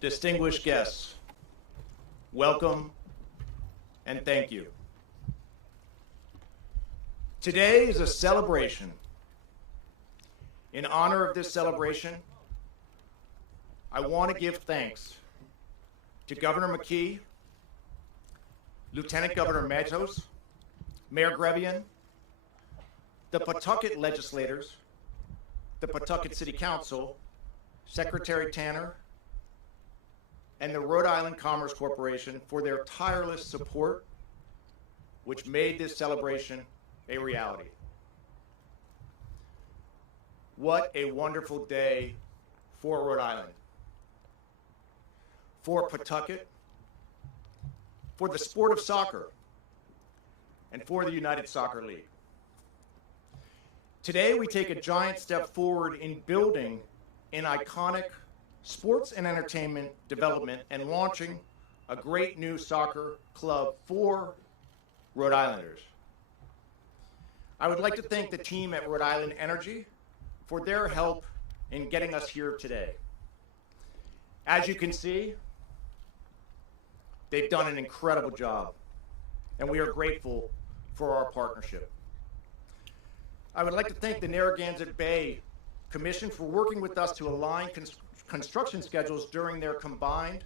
distinguished guests, welcome and thank you. Today is a celebration. In honor of this celebration, I want to give thanks to Governor McKee, Lieutenant Governor Martos, Mayor Grevian, the Pawtucket legislators, the Pawtucket City Council, Secretary Tanner, and the Rhode Island Commerce Corporation for their tireless support, which made this celebration a reality. What a wonderful day for Rhode Island, for Pawtucket, for the sport of soccer, and for the United Soccer League. Today, we take a giant step forward in building an iconic sports and entertainment development and launching a great new soccer club for Rhode Islanders. I would like to thank the team at Rhode Island Energy for their help in getting us here today. As you can see, they've done an incredible job, and we are grateful for our partnership. I would like to thank the Narragansett Bay Commission for working with us to align construction schedules during their combined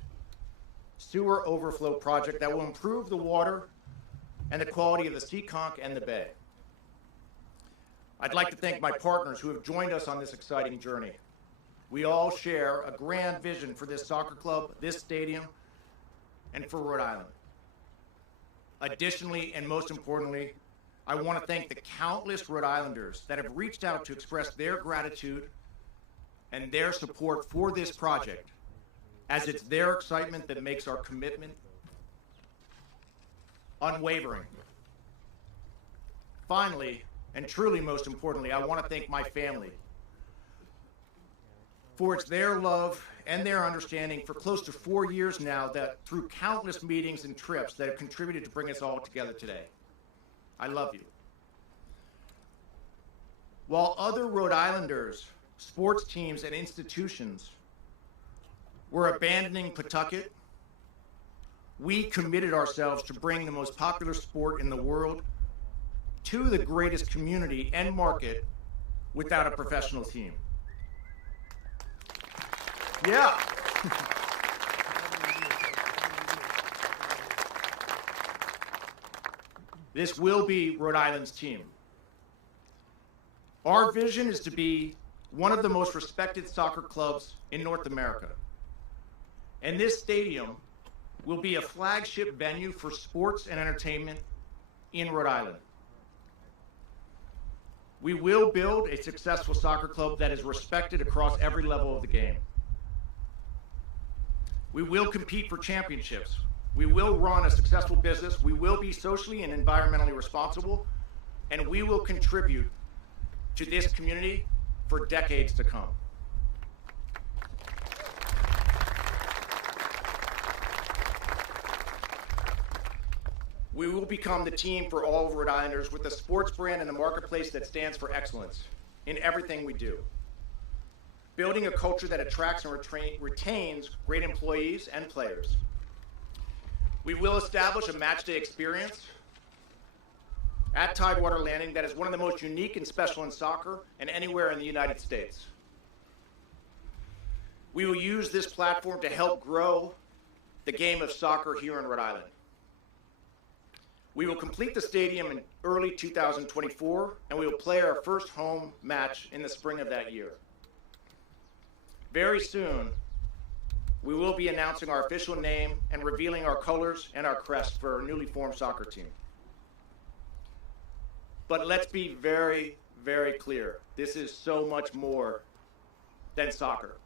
sewer overflow project that will improve the water and the quality of the Seekonk and the Bay. I'd like to thank my partners who have joined us on this exciting journey. We all share a grand vision for this soccer club, this stadium, and for Rhode Island. Additionally, and most importantly, I want to thank the countless Rhode Islanders that have reached out to express their gratitude and their support for this project, as it's their excitement that makes our commitment unwavering. Finally, and truly most importantly, I want to thank my family for it's their love and their understanding for close to 4 years now that through countless meetings and trips that have contributed to bring us all together today. I love you. While other Rhode Islanders, sports teams, and institutions were abandoning Pawtucket, we committed ourselves to bring the most popular sport in the world to the greatest community and market without a professional team. Yeah. This will be Rhode Island's team. Our vision is to be one of the most respected soccer clubs in North America. And this stadium will be a flagship venue for sports and entertainment in Rhode Island. We will build a successful soccer club that is respected across every level of the game. We will compete for championships. We will run a successful business. We will be socially and environmentally responsible, and we will contribute to this community for decades to come. We will become the team for all Rhode Islanders with a sports brand and a marketplace that stands for excellence in everything we do. Building a culture that attracts and retains great employees and players. We will establish a matchday experience at Tidewater Landing that is one of the most unique and special in soccer and anywhere in the United States. We will use this platform to help grow the game of soccer here in Rhode Island. We will complete the stadium in early 2024, and we will play our first home match in the spring of that year. Very soon, we will be announcing our official name and revealing our colors and our crest for our newly formed soccer team. But let's be very, very clear. This is so much more than soccer.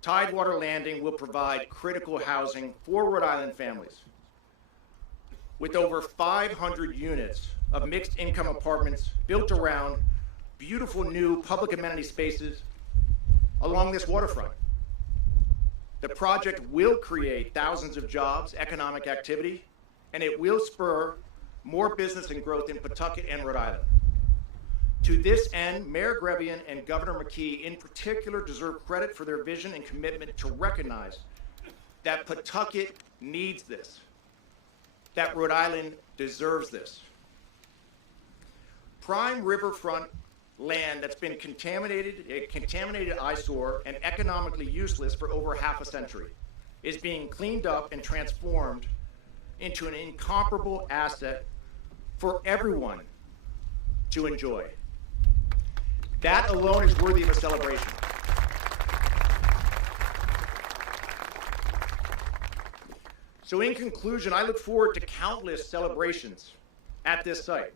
Tidewater Landing will provide critical housing for Rhode Island families. With over 500 units of mixed income apartments built around beautiful new public amenity spaces along this waterfront. The project will create thousands of jobs, economic activity, and it will spur more business and growth in Pawtucket and Rhode Island. To this end, Mayor Grebian and Governor McKee in particular deserve credit for their vision and commitment to recognize that Pawtucket needs this, that Rhode Island deserves this. Prime riverfront land that's been contaminated, a contaminated eyesore and economically useless for over half a century is being cleaned up and transformed into an incomparable asset for everyone to enjoy. That alone is worthy of a celebration. So in conclusion, I look forward to countless celebrations at this site,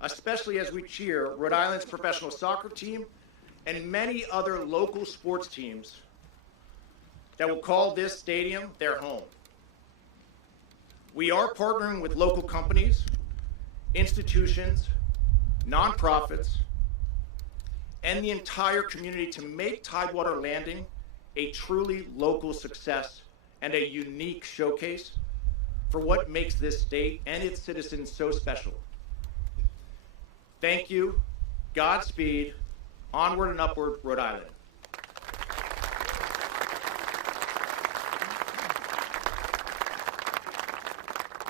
especially as we cheer Rhode Island's professional soccer team and many other local sports teams that will call this stadium their home. We are partnering with local companies, institutions, nonprofits, and the entire community to make Tidewater Landing a truly local success and a unique showcase for what makes this state and its citizens so special. Thank you, Godspeed, onward and upward, Rhode Island.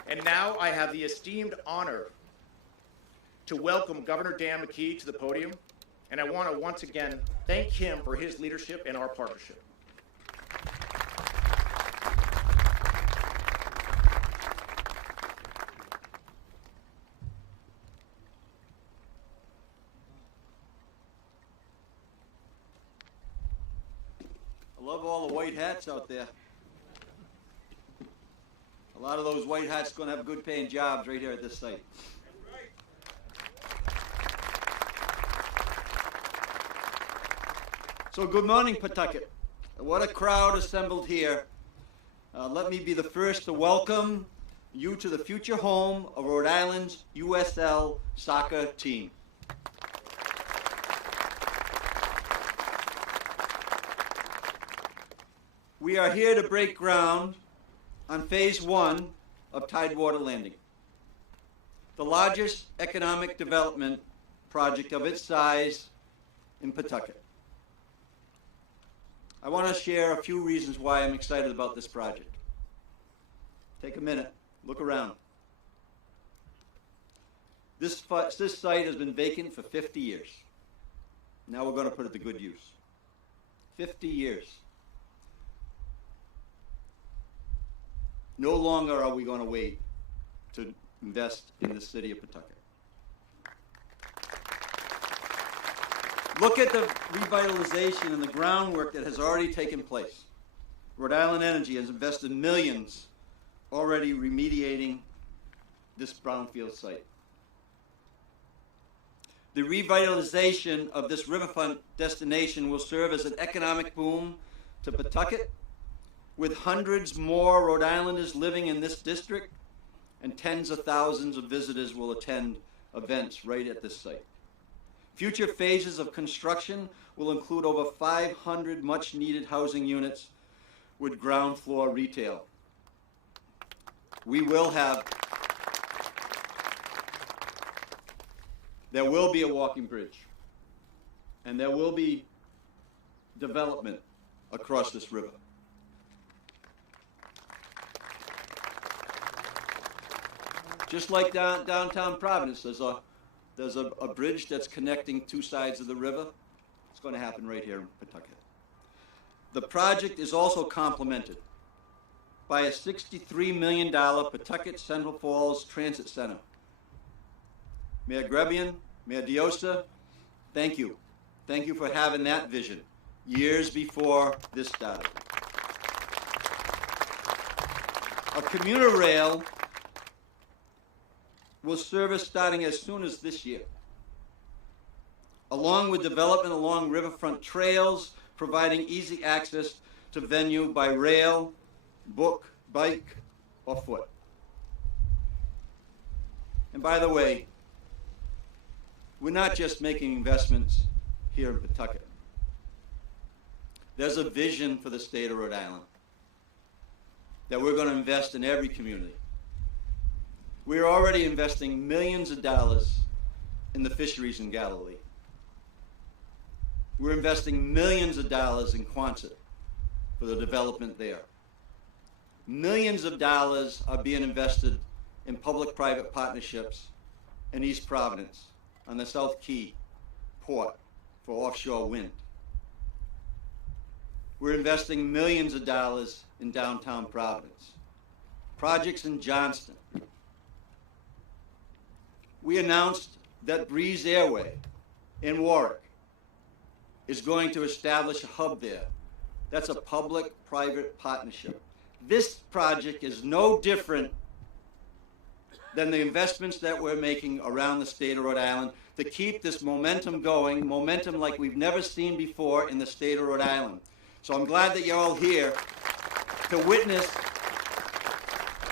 And now I have the esteemed honor to welcome Governor Dan McKee to the podium, and I want to once again thank him for his leadership and our partnership. I love all the white hats out there. A lot of those white hats going to have good paying jobs right here at this site. So good morning, Pawtucket. What a crowd assembled here. Let me be the first to welcome you to the future home of Rhode Island's USL soccer team. We are here to break ground on phase 1 of Tidewater Landing, the largest economic development project of its size in Pawtucket. I want to share a few reasons why I'm excited about this project. Take a minute, look around. This site has been vacant for 50 years. Now we're going to put it to good use. 50 years. No longer are we going to wait to invest in the city of Pawtucket. Look at the revitalization and the groundwork that has already taken place. Rhode Island Energy has invested millions already remediating this brownfield site. The revitalization of this riverfront destination will serve as an economic boom to Pawtucket, with hundreds more Rhode Islanders living in this district, and tens of thousands of visitors will attend events right at this site. Future phases of construction will include over 500 much-needed housing units with ground floor retail. There will be a walking bridge, and there will be development across this river. Just like downtown Providence, there's a bridge that's connecting two sides of the river. It's going to happen right here in Pawtucket. The project is also complemented by a $63 million Pawtucket Central Falls Transit Center. Mayor Grebian, Mayor Diosa, thank you. Thank you for having that vision years before this started. A commuter rail will service starting as soon as this year, along with development along riverfront trails, providing easy access to venue by rail, book, bike, or foot. And by the way, we're not just making investments here in Pawtucket. There's a vision for the state of Rhode Island that we're going to invest in every community. We're already investing millions of dollars in the fisheries in Galilee. We're investing millions of dollars in Quonset for the development there. Millions of dollars are being invested in public-private partnerships in East Providence on the South Key port for offshore wind. We're investing millions of dollars in downtown Providence. Projects in Johnston. We announced that Breeze Airway in Warwick is going to establish a hub there. That's a public-private partnership. This project is no different than the investments that we're making around the state of Rhode Island to keep this momentum going, momentum like we've never seen before in the state of Rhode Island. So I'm glad that you're all here to witness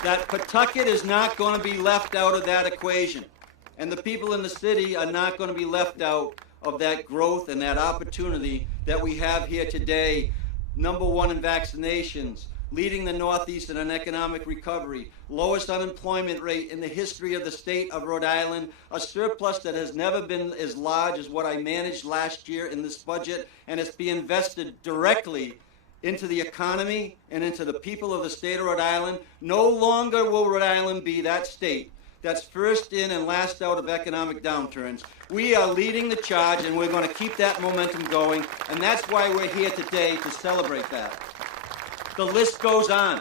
that Pawtucket is not going to be left out of that equation. And the people in the city are not going to be left out of that growth and that opportunity that we have here today. #1 in vaccinations, leading the Northeast in an economic recovery, lowest unemployment rate in the history of the state of Rhode Island, a surplus that has never been as large as what I managed last year in this budget, and it's being invested directly into the economy and into the people of the state of Rhode Island. No longer will Rhode Island be that state that's first in and last out of economic downturns. We are leading the charge, and we're going to keep that momentum going, and that's why we're here today, to celebrate that. The list goes on.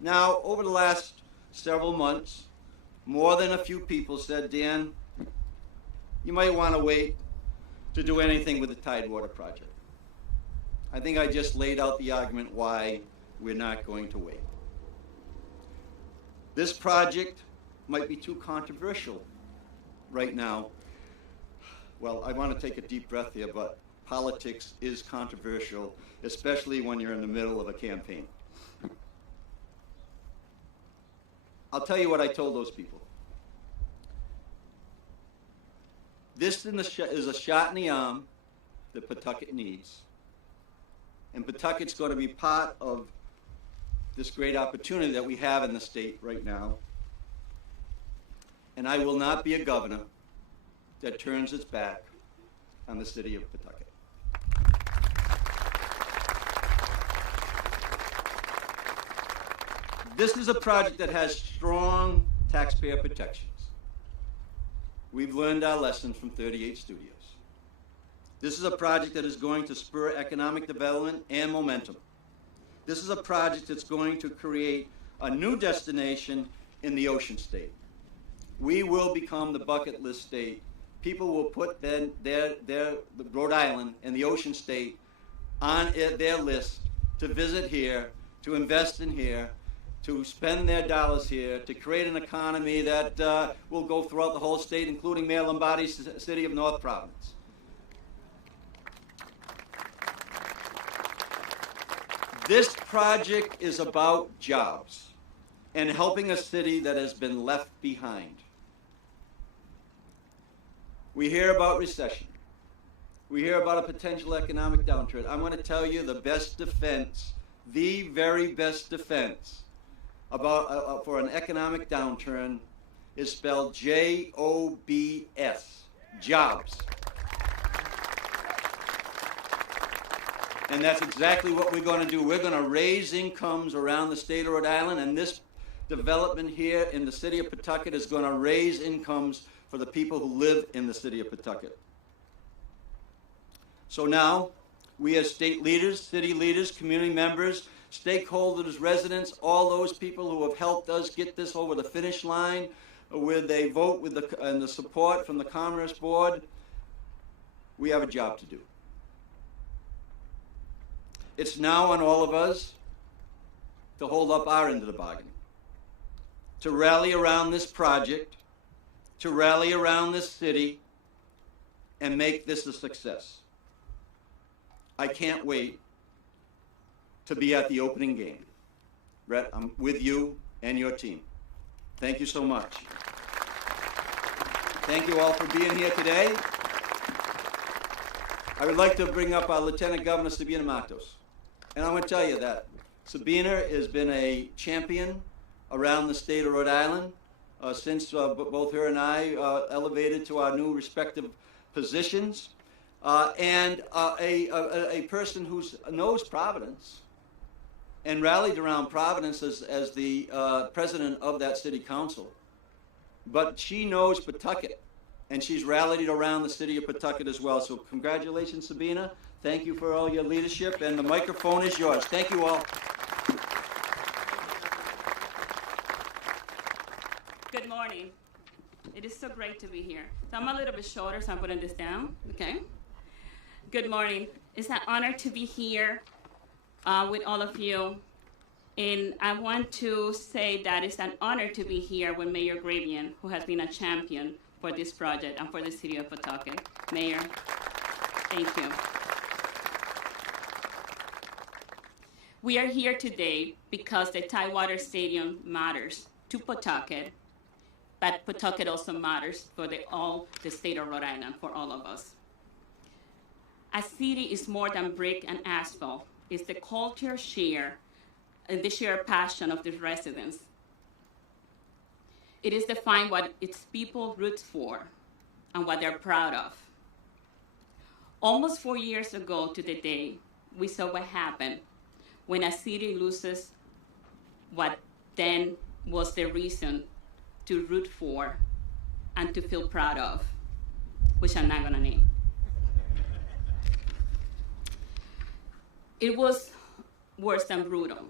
Now, over the last several months, more than a few people said, Dan, you might want to wait to do anything with the Tidewater project. I think I just laid out the argument why we're not going to wait. This project might be too controversial right now. Well, I want to take a deep breath here, but politics is controversial, especially when you're in the middle of a campaign. I'll tell you what I told those people. This is a shot in the arm that Pawtucket needs. And Pawtucket's going to be part of this great opportunity that we have in the state right now. And I will not be a governor that turns its back on the city of Pawtucket. This is a project that has strong taxpayer protections. We've learned our lessons from 38 Studios. This is a project that is going to spur economic development and momentum. This is a project that's going to create a new destination in the Ocean State. We will become the bucket list state. People will put their Rhode Island and the Ocean State on their list to visit here, to invest in here, to spend their dollars here, to create an economy that will go throughout the whole state, including Mayor Lombardi's city of North Providence. This project is about jobs and helping a city that has been left behind. We hear about recession. We hear about a potential economic downturn. I'm going to tell you the best defense, the very best defense about for an economic downturn is spelled J-O-B-S, jobs. And that's exactly what we're going to do. We're going to raise incomes around the state of Rhode Island, and this development here in the city of Pawtucket is going to raise incomes for the people who live in the city of Pawtucket. So now, we as state leaders, city leaders, community members, stakeholders, residents, all those people who have helped us get this over the finish line with a vote with and the support from the Commerce Board, we have a job to do. It's now on all of us to hold up our end of the bargain, to rally around this project, to rally around this city, and make this a success. I can't wait to be at the opening game. Brett, I'm with you and your team. Thank you so much. Thank you all for being here today. I would like to bring up our Lieutenant Governor, Sabino Martos. And I want to tell you that Sabino has been a champion around the state of Rhode Island since both her and I elevated to our new respective positions, and a person who knows Providence and rallied around Providence as the president of that city council. But she knows Pawtucket, and she's rallied around the city of Pawtucket as well. So congratulations, Sabina. Thank you for all your leadership, and the microphone is yours. Thank you all. Good morning. It is so great to be here. So I'm a little bit shorter, so I'm putting this down, okay? Good morning. It's an honor to be here with all of you. And I want to say that it's an honor to be here with Mayor Gravian, who has been a champion for this project and for the city of Pawtucket. Mayor, thank you. We are here today because the Tidewater Stadium matters to Pawtucket, but Pawtucket also matters for the state of Rhode Island, for all of us. A city is more than brick and asphalt. It's the culture share and the shared passion of the residents. It is defined what its people root for and what they're proud of. Almost 4 years ago to the day, we saw what happened when a city loses what then was the reason to root for and to feel proud of, which I'm not gonna name. It was worse than brutal,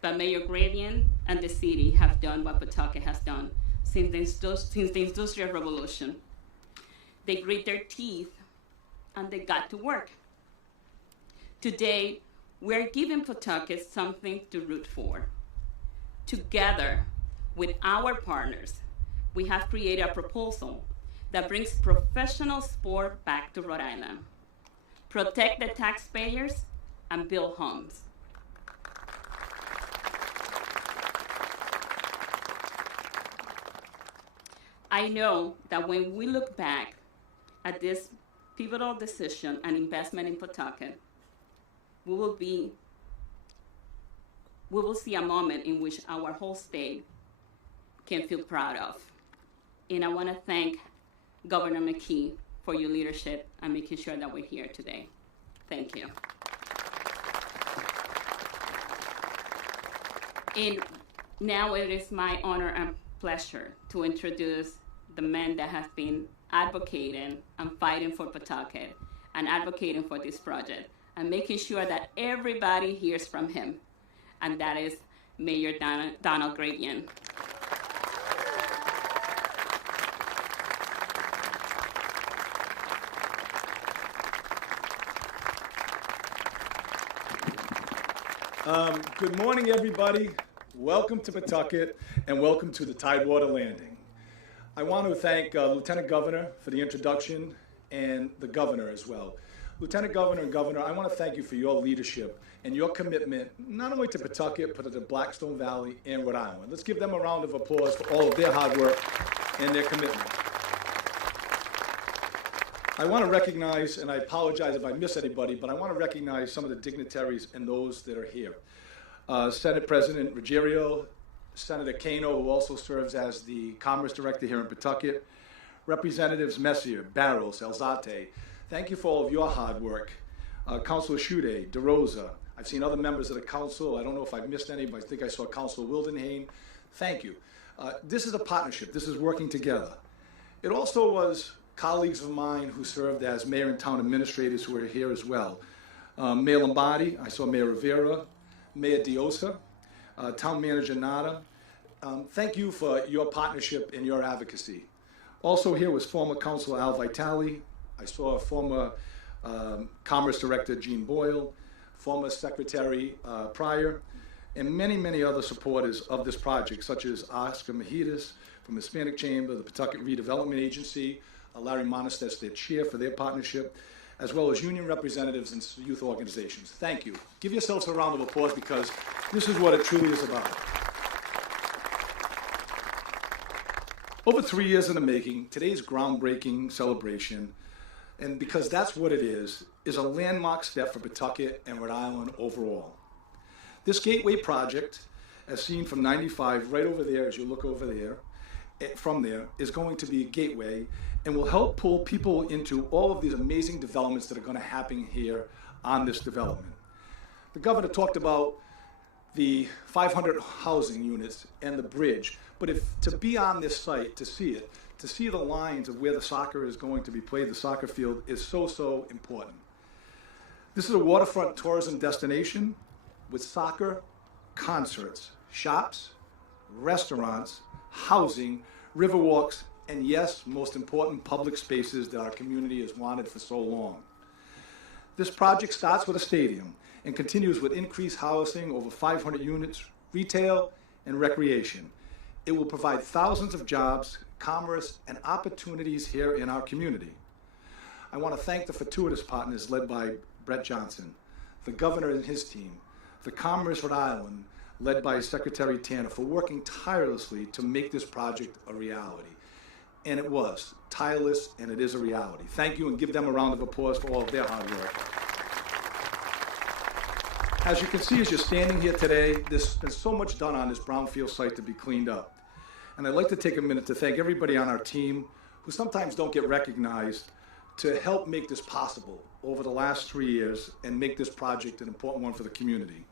but Mayor Gravian and the city have done what Pawtucket has done since the Industrial Revolution. They grit their teeth and they got to work. Today, we're giving Pawtucket something to root for. Together with our partners, we have created a proposal that brings professional sport back to Rhode Island, protect the taxpayers, and build homes. I know that when we look back at this pivotal decision and investment in Pawtucket, we will see a moment in which our whole state can feel proud of. And I want to thank Governor McKee for your leadership and making sure that we're here today. Thank you. And now it is my honor and pleasure to introduce the man that has been advocating and fighting for Pawtucket and advocating for this project and making sure that everybody hears from him, and that is Mayor Donald Gravian. Good morning, everybody. Welcome to Pawtucket, and welcome to the Tidewater Landing. I want to thank Lieutenant Governor for the introduction, and the Governor as well. Lieutenant Governor and Governor, I want to thank you for your leadership and your commitment, not only to Pawtucket, but to the Blackstone Valley and Rhode Island. Let's give them a round of applause for all of their hard work and their commitment. I want to recognize, and I apologize if I miss anybody, but I want to recognize some of the dignitaries and those that are here. Senate President Ruggiero, Senator Cano, who also serves as the Commerce Director here in Pawtucket, Representatives Messier, Barros, Alzate, thank you for all of your hard work. Councilor Schude, DeRosa, I've seen other members of the council. I don't know if I've missed any, but I think I saw Councilor Wildenhain. Thank you. This is a partnership. This is working together. It also was colleagues of mine who served as mayor and town administrators who are here as well. Mayor Lombardi, I saw Mayor Rivera, Mayor Diosa, Town Manager Nada. Thank you for your partnership and your advocacy. Also here was former Councilor Al Vitale. I saw former Commerce Director Gene Boyle, former Secretary Pryor, and many, many other supporters of this project, such as Oscar Mejidas from Hispanic Chamber, the Pawtucket Redevelopment Agency, Larry Monistes, their chair, for their partnership, as well as union representatives and youth organizations. Thank you. Give yourselves a round of applause, because this is what it truly is about. Over 3 years in the making, today's groundbreaking celebration, and because that's what it is a landmark step for Pawtucket and Rhode Island overall. This Gateway project, as seen from 95 right over there as you look over there, from there is going to be a gateway and will help pull people into all of these amazing developments that are going to happen here on this development. The governor talked about the 500 housing units and the bridge, but to be on this site, to see it, to see the lines of where the soccer is going to be played, the soccer field, is so important. This is a waterfront tourism destination with soccer, concerts, shops, restaurants, housing, river walks, and yes, most important, public spaces that our community has wanted for so long. This project starts with a stadium and continues with increased housing, over 500 units, retail, and recreation. It will provide thousands of jobs, commerce, and opportunities here in our community. I want to thank the fortuitous partners led by Brett Johnson, the governor and his team, the Commerce Rhode Island, led by Secretary Tanner, for working tirelessly to make this project a reality. And it was tireless, and it is a reality. Thank you, and give them a round of applause for all of their hard work. As you can see, as you're standing here today, there's been so much done on this brownfield site to be cleaned up. And I'd like to take a minute to thank everybody on our team who sometimes don't get recognized to help make this possible over the last 3 years and make this project an important one for the community.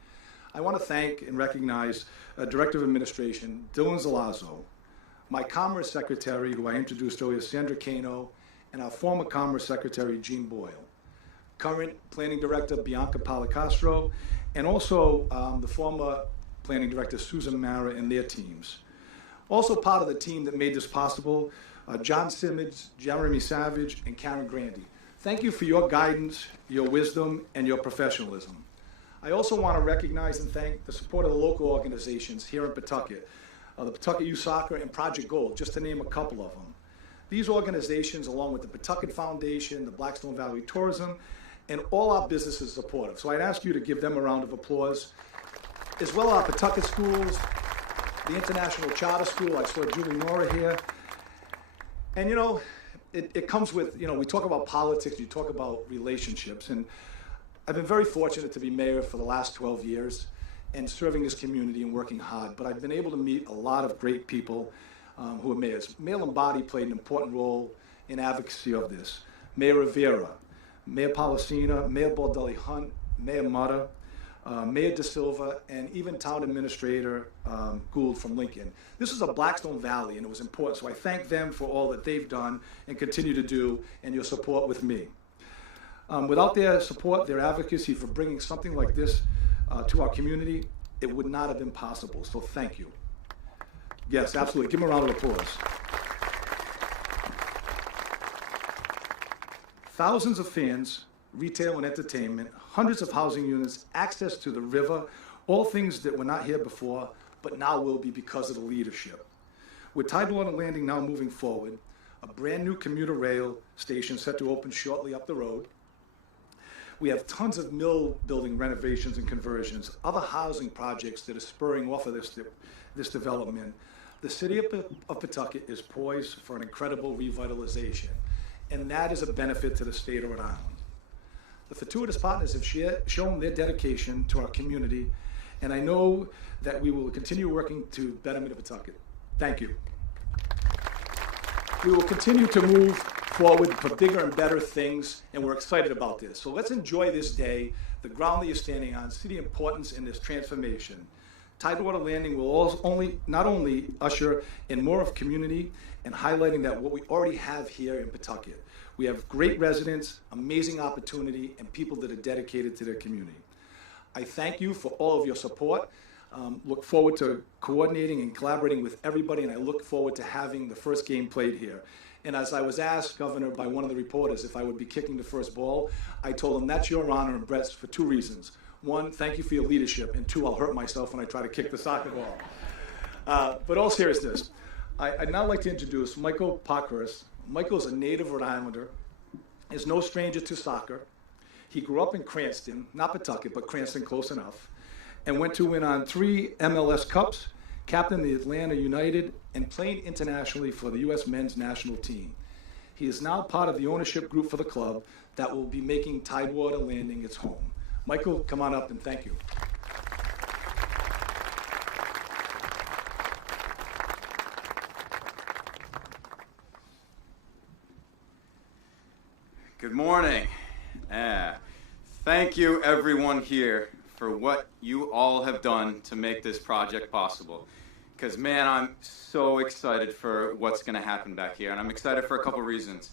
I want to thank and recognize Director of Administration, Dylan Zalazzo, my Commerce Secretary, who I introduced earlier, Sandra Cano, and our former Commerce Secretary, Jean Boyle, current Planning Director, Bianca Palacastro, and also the former Planning Director, Susan Mara, and their teams. Also part of the team that made this possible, John Simmons, Jeremy Savage, and Karen Grandy. Thank you for your guidance, your wisdom, and your professionalism. I also want to recognize and thank the support of the local organizations here in Pawtucket, the Pawtucket Youth Soccer and Project Gold, just to name a couple of them. These organizations, along with the Pawtucket Foundation, the Blackstone Valley Tourism, and all our businesses supportive. So I'd ask you to give them a round of applause, as well as our Pawtucket schools, the International Charter School. I saw Julie Nora here. And you know, it comes with, you know, we talk about politics, you talk about relationships, and I've been very fortunate to be mayor for the last 12 years and serving this community and working hard, but I've been able to meet a lot of great people who are mayors. Mayor Lombardi played an important role in advocacy of this. Mayor Rivera, Mayor Policina, Mayor Baldelli Hunt, Mayor Mutta, Mayor De Silva, and even Town Administrator Gould from Lincoln. This is a Blackstone Valley, and it was important, so I thank them for all that they've done and continue to do, and your support with me. Without their support, their advocacy for bringing something like this to our community, it would not have been possible, so thank you. Yes, absolutely, give them a round of applause. Thousands of fans, retail and entertainment, hundreds of housing units, access to the river, all things that were not here before, but now will be because of the leadership. With Tidewater Landing now moving forward, a brand new commuter rail station set to open shortly up the road. We have tons of mill building renovations and conversions, other housing projects that are spurring off of this development. The city of Pawtucket is poised for an incredible revitalization, and that is a benefit to the state of Rhode Island. The fortuitous partners have shown their dedication to our community, and I know that we will continue working to betterment of Pawtucket. Thank you. We will continue to move forward for bigger and better things, and we're excited about this. So let's enjoy this day, the ground that you're standing on, see the importance in this transformation. Tidewater Landing will not only usher in more of community and highlighting that what we already have here in Pawtucket. We have great residents, amazing opportunity, and people that are dedicated to their community. I thank you for all of your support. Look forward to coordinating and collaborating with everybody, and I look forward to having the first game played here. And as I was asked, Governor, by one of the reporters if I would be kicking the first ball, I told him that's your honor and Brett's for two reasons. One, thank you for your leadership, and two, I'll hurt myself when I try to kick the soccer ball. But all seriousness, I'd now like to introduce Michael Parkhurst. Michael's a native Rhode Islander, is no stranger to soccer. He grew up in Cranston, not Pawtucket, but Cranston close enough, and went to win on 3 MLS Cups, captained the Atlanta United, and played internationally for the U.S. men's national team. He is now part of the ownership group for the club that will be making Tidewater Landing its home. Michael, come on up and thank you. Good morning. Thank you, everyone here, for what you all have done to make this project possible. Because, man, I'm so excited for what's going to happen back here, and I'm excited for a couple reasons.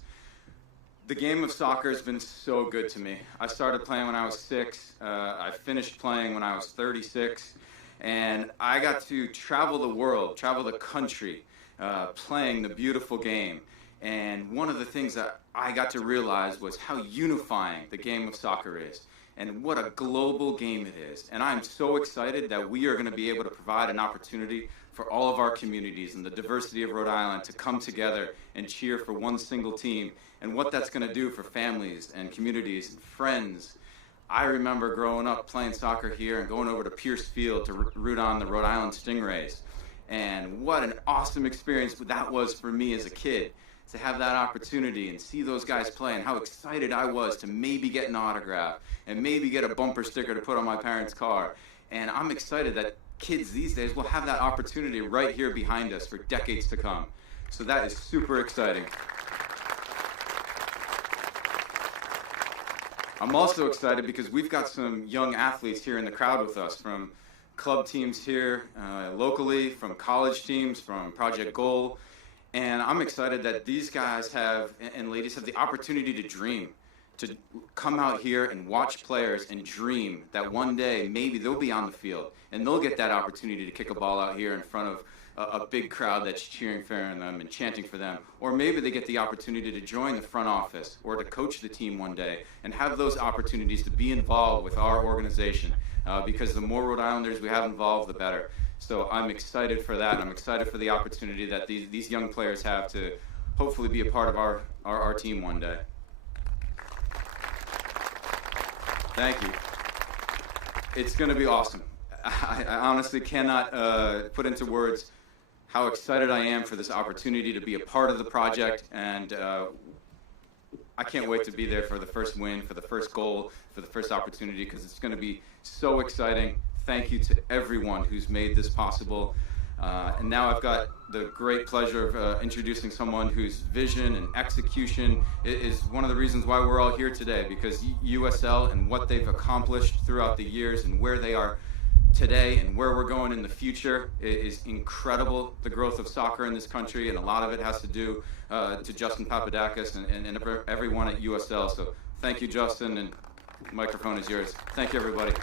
The game of soccer has been so good to me. I started playing when I was 6. I finished playing when I was 36. And I got to travel the world, travel the country, playing the beautiful game. And one of the things that I got to realize was how unifying the game of soccer is and what a global game it is. And I'm so excited that we are going to be able to provide an opportunity for all of our communities and the diversity of Rhode Island to come together and cheer for one single team, and what that's going to do for families and communities and friends. I remember growing up playing soccer here and going over to Pierce Field to root on the Rhode Island Stingrays. And what an awesome experience that was for me as a kid, to have that opportunity and see those guys play, and how excited I was to maybe get an autograph and maybe get a bumper sticker to put on my parents' car. And I'm excited that kids these days will have that opportunity right here behind us for decades to come. So that is super exciting. I'm also excited because we've got some young athletes here in the crowd with us, from club teams here locally, from college teams, from Project Goal. And I'm excited that these guys have, and ladies, have the opportunity to dream, to come out here and watch players and dream that one day maybe they'll be on the field and they'll get that opportunity to kick a ball out here in front of a big crowd that's cheering for them and chanting for them. Or maybe they get the opportunity to join the front office or to coach the team one day and have those opportunities to be involved with our organization, because the more Rhode Islanders we have involved, the better. So I'm excited for that. I'm excited for the opportunity that these young players have to hopefully be a part of our team one day. Thank you. It's going to be awesome. I honestly cannot put into words how excited I am for this opportunity to be a part of the project, and I can't wait to be there for the first win, for the first goal, for the first opportunity, because it's going to be so exciting. Thank you to everyone who's made this possible. And now I've got the great pleasure of introducing someone whose vision and execution is one of the reasons why we're all here today, because USL and what they've accomplished throughout the years and where they are today and where we're going in the future is incredible. The growth of soccer in this country, and a lot of it has to do to Justin Papadakis and everyone at USL. So thank you, Justin, and the microphone is yours. Thank you, everybody.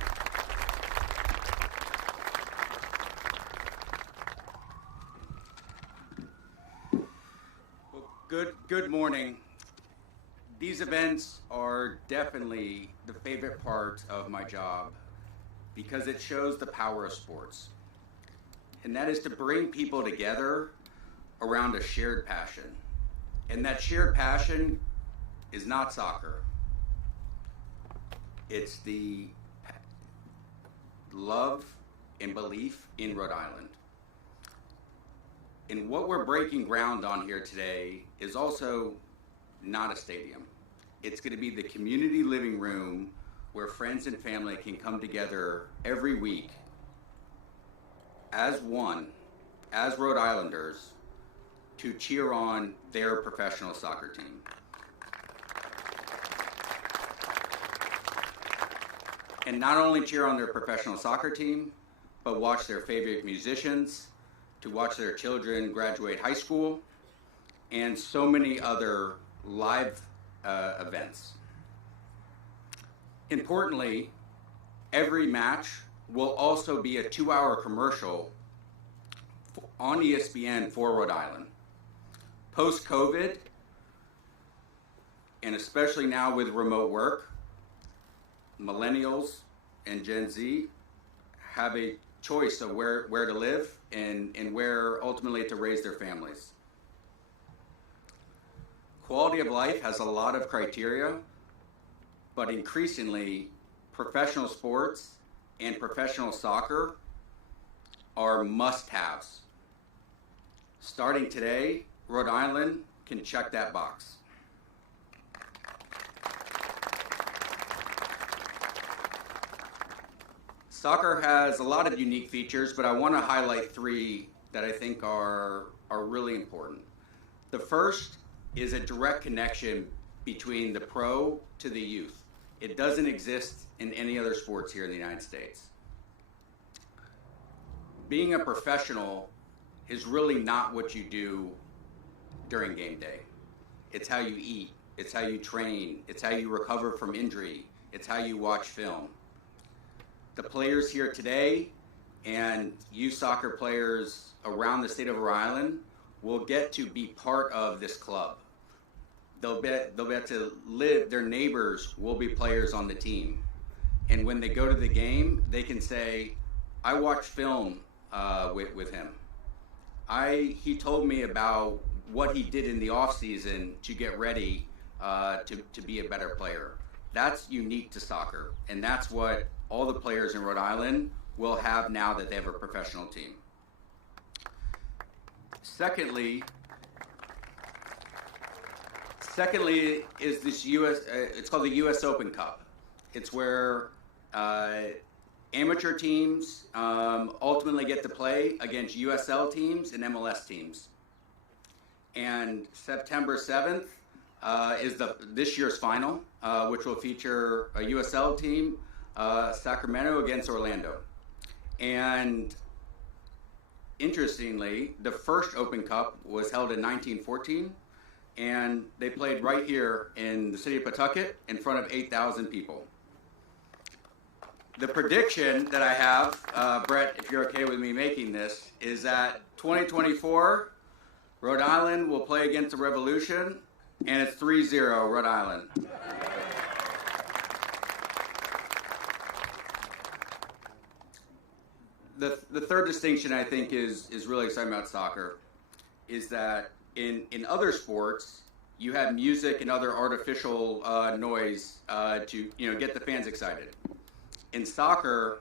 Good morning. These events are definitely the favorite part of my job because it shows the power of sports. And that is to bring people together around a shared passion. And that shared passion is not soccer. It's the love and belief in Rhode Island. And what we're breaking ground on here today is also not a stadium. It's going to be the community living room where friends and family can come together every week as one, as Rhode Islanders, to cheer on their professional soccer team. And not only cheer on their professional soccer team, but watch their favorite musicians, to watch their children graduate high school, and so many other live events. Importantly, every match will also be a 2-hour commercial on ESPN for Rhode Island. Post-COVID, and especially now with remote work, millennials and Gen Z have a choice of where to live and where ultimately to raise their families. Quality of life has a lot of criteria, but increasingly professional sports and professional soccer are must-haves. Starting today, Rhode Island can check that box. Soccer has a lot of unique features, but I want to highlight 3 that I think are really important. The first is a direct connection between the pro to the youth. It doesn't exist in any other sports here in the United States. Being a professional is really not what you do during game day. It's how you eat, it's how you train, it's how you recover from injury, it's how you watch film. The players here today and youth soccer players around the state of Rhode Island will get to be part of this club. They'll get to live, their neighbors will be players on the team. And when they go to the game, they can say, I watched film with him. He told me about what he did in the off season to get ready to be a better player. That's unique to soccer, and that's what all the players in Rhode Island will have now that they have a professional team. Secondly is this it's called the U.S. Open Cup. It's where amateur teams ultimately get to play against USL teams and MLS teams. And September 7th is this year's final, which will feature a USL team, Sacramento against Orlando. And interestingly, the first Open Cup was held in 1914, and they played right here in the city of Pawtucket in front of 8,000 people. The prediction that I have, Brett, if you're okay with me making this, is that 2024, Rhode Island will play against the Revolution, and it's 3-0 Rhode Island. The third distinction I think is really exciting about soccer is that in other sports, you have music and other artificial noise to get the fans excited. In soccer,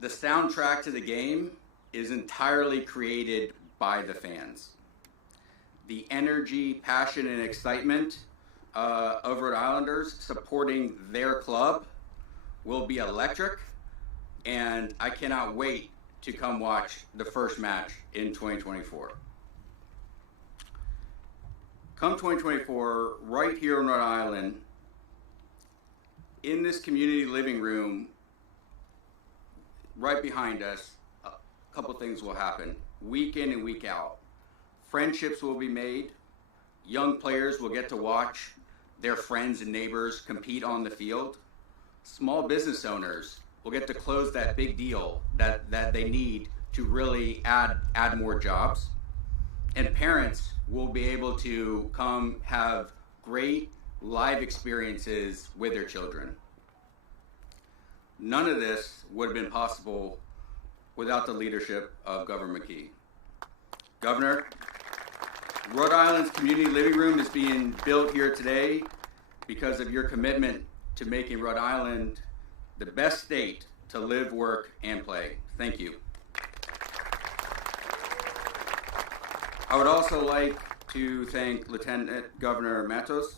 the soundtrack to the game is entirely created by the fans. The energy, passion, and excitement of Rhode Islanders supporting their club will be electric, and I cannot wait to come watch the first match in 2024. Come 2024, right here in Rhode Island, in this community living room, right behind us, a couple things will happen. Week in and week out. Friendships will be made. Young players will get to watch their friends and neighbors compete on the field. Small business owners will get to close that big deal that they need to really add more jobs. And parents will be able to come have great live experiences with their children. None of this would have been possible without the leadership of Governor McKee. Governor, Rhode Island's community living room is being built here today because of your commitment to making Rhode Island the best state to live, work, and play. Thank you. I would also like to thank Lieutenant Governor Martos,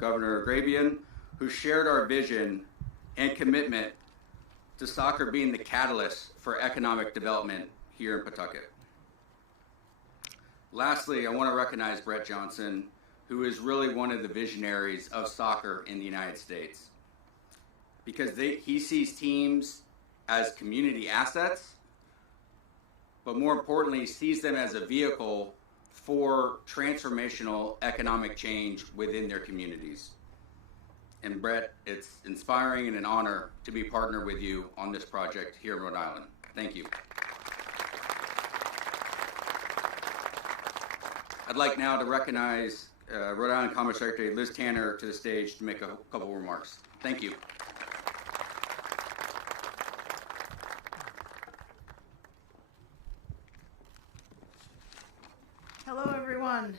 Governor Grabian, who shared our vision and commitment to soccer being the catalyst for economic development here in Pawtucket. Lastly, I want to recognize Brett Johnson, who is really one of the visionaries of soccer in the United States, because he sees teams as community assets, but more importantly, sees them as a vehicle for transformational economic change within their communities. And Brett, it's inspiring and an honor to be partnered with you on this project here in Rhode Island. Thank you. I'd like now to recognize Rhode Island Commerce Secretary Liz Tanner to the stage to make a couple remarks. Thank you. Hello, everyone.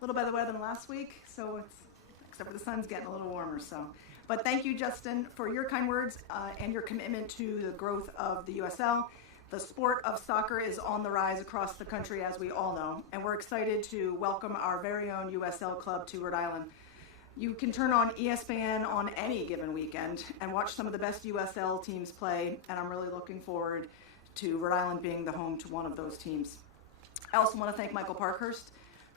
A little better weather than last week, so it's, except for the sun's getting a little warmer. But thank you, Justin, for your kind words and your commitment to the growth of the USL. The sport of soccer is on the rise across the country, as we all know, and we're excited to welcome our very own USL club to Rhode Island. You can turn on ESPN on any given weekend and watch some of the best USL teams play, and I'm really looking forward to Rhode Island being the home to one of those teams. I also want to thank Michael Parkhurst,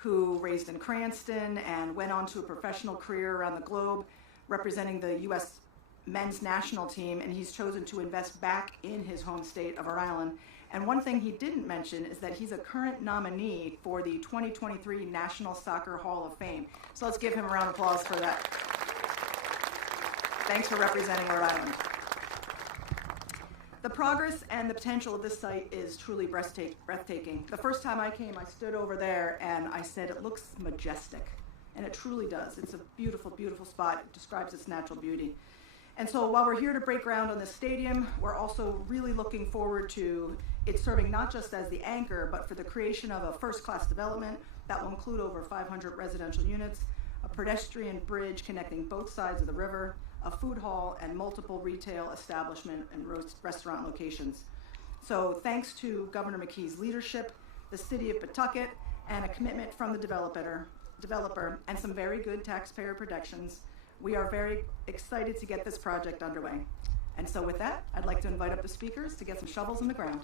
who raised in Cranston and went on to a professional career around the globe representing the U.S. men's national team, and he's chosen to invest back in his home state of Rhode Island. And one thing he didn't mention is that he's a current nominee for the 2023 National Soccer Hall of Fame. So let's give him a round of applause for that. Thanks for representing Rhode Island. The progress and the potential of this site is truly breathtaking. The first time I came, I stood over there and I said, it looks majestic. And it truly does. It's a beautiful, beautiful spot. It describes its natural beauty. And so while we're here to break ground on this stadium, we're also really looking forward to it serving not just as the anchor, but for the creation of a first-class development that will include over 500 residential units, a pedestrian bridge connecting both sides of the river, a food hall, and multiple retail establishment and restaurant locations. So thanks to Governor McKee's leadership, the city of Pawtucket, and a commitment from the developer, and some very good taxpayer protections, we are very excited to get this project underway. And so with that, I'd like to invite up the speakers to get some shovels in the ground.